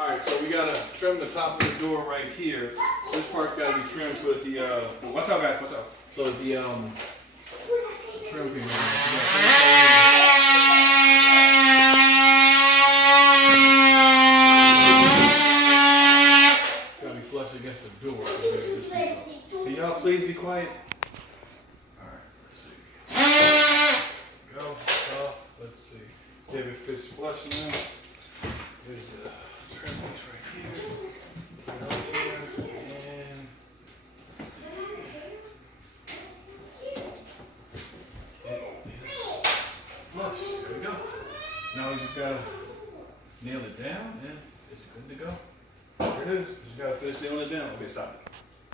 Alright, so we gotta trim the top of the door right here. This part's gotta be trimmed so that the watch out guys, watch out. So that the trim can gotta be flush against the door. Can y'all please be quiet? Alright, let's see. Go, let's see. See if it fits flush now. Here's the trim piece right here. Put it on here, and let's see. Flush, there we go. Now we just gotta nail it down and it's good to go. There it is. Just gotta finish nailing it down. Okay, stop it.